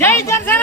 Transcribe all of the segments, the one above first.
జై జనసేన!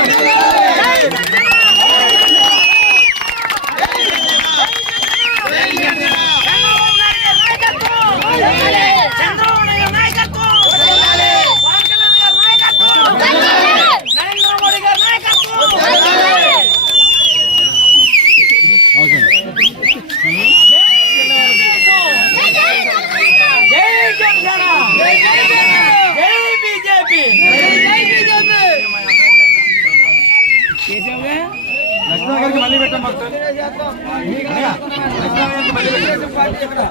లక్ష్మణ గారికి మళ్ళీ పెట్టాం భక్తులు లక్ష్మణ గారికి మళ్ళీ పెట్టాం